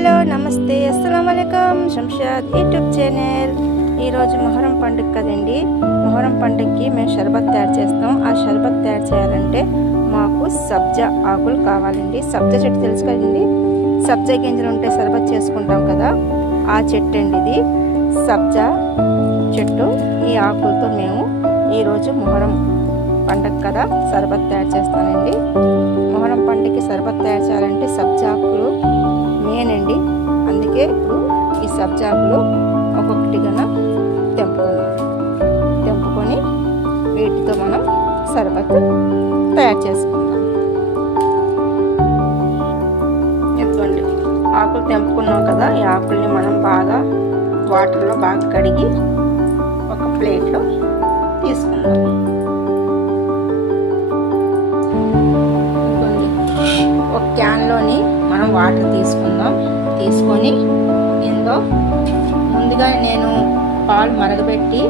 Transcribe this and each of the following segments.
Hello నమస్తే అస్సలాముఅలైకుం Shamshad YouTube channel. ఈరోజు మొహరం పండుగ కదండి. మొహరం పండుగకి మేము షర్బత్ తయారు చేస్తాం. ఆ షర్బత్ తయారు చేయాలంటే మాకు సబ్జా ఆకులు కావాలండి. సబ్జా చెట్టు తెలుసు కదండి, సబ్జా గింజలు ఉంటే షర్బత్ చేసుకుంటాం కదా, ఆ చెట్టు అండి ఇది. సబ్జా చెట్టు ఈ ఆకులతో మేము ఈరోజు మొహరం పండుగ కదా షర్బత్ తయారు చేస్తానండి. మొహరం పండుగకి షర్బత్ తయారు చేయాలంటే సబ్జా ఆకులు మెయిన్ అండి. అందుకే ఇప్పుడు ఈ సబ్జా ఆకులు ఒక్కొక్కటిగా తెంపుకొని వీటితో మనం షర్బత్ తయారు చేసుకుందాం. ఇదిగోండి ఆకులు తెంపుకున్నాం కదా, ఈ ఆకుల్ని మనం బాగా వాటర్లో బాగా కడిగి ఒక ప్లేట్లో తీసుకుందాం. ఒక క్యాన్లోని మనం వాటర్ తీసుకొని ఇందులో ముందుగా నేను పాలు మరగబెట్టి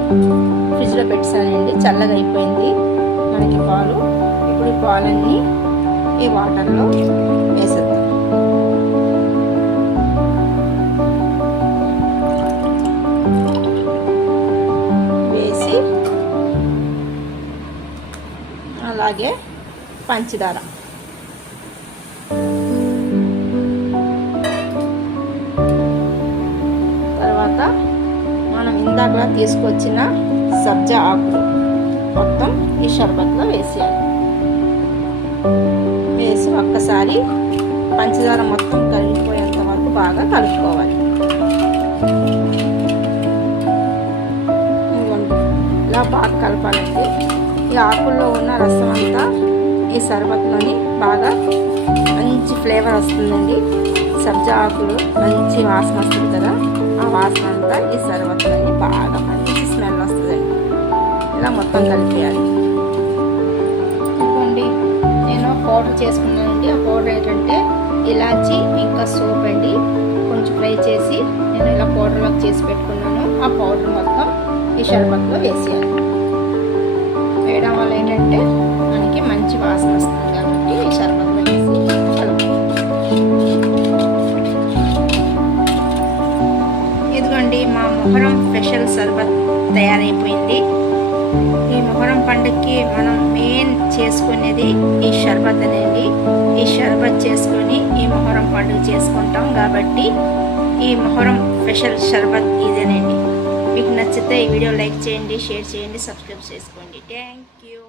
ఫ్రిడ్జ్లో పెట్టానండి. చల్లగా అయిపోయింది మనకి పాలు. ఇప్పుడు ఈ పాలన్నీ ఈ వాటర్లో వేసేద్దాం. వేసి అలాగే పంచదార తర్వాత మనం ఇందాక తీసుకొచ్చిన సబ్జా ఆకులు మొత్తం ఈ షర్బత్లో వేసేయాలి. వేసి ఒక్కసారి పంచదార మొత్తం కరిగిపోయేంత వరకు బాగా కలుపుకోవాలి. ఇలా బాగా కలపాలండి. ఈ ఆకుల్లో ఉన్న రసం అంతా ఈ షర్బత్లోని బాగా మంచి ఫ్లేవర్ వస్తుందండి. సబ్జా ఆకులు మంచి వాసన వస్తుంది కదా, ఆ వాసన అంతా ఈ షర్బత్లోని బాగా మంచి స్మెల్ వస్తుందండి. ఇలా మొత్తం కలిపేయాలి. ఇదిగోండి నేను పౌడర్ చేసుకున్నానండి. ఆ పౌడర్ ఏంటంటే ఇలాచి ఇంకా సోప్ అండి. కొంచెం ఫ్రై చేసి నేను ఇలా పౌడర్లోకి చేసి పెట్టుకున్నాను. ఆ పౌడర్ మొత్తం ఈ షర్బత్లో వేసేయాలి. వేయడం వల్ల ఏంటంటే మనకి మంచి వాసన వస్తుంది కాబట్టి ఈ షర్బత్లో వేసి ఇదిగోండి మా మొహరం స్పెషల్ షర్బత్ తయారైపోయింది. ఈ మొహరం పండుగకి మనం మెయిన్ చేసుకునేది ఈ షర్బత్ అనేది. ఈ షర్బత్ చేసుకొని ఈ మొహరం పండుగ చేసుకుంటాం కాబట్టి ఈ మొహరం స్పెషల్ షర్బత్ ఇదేనండి. మీకు నచ్చితే ఈ వీడియో లైక్ చేయండి, షేర్ చేయండి, సబ్స్క్రైబ్ చేసుకోండి. Thank you.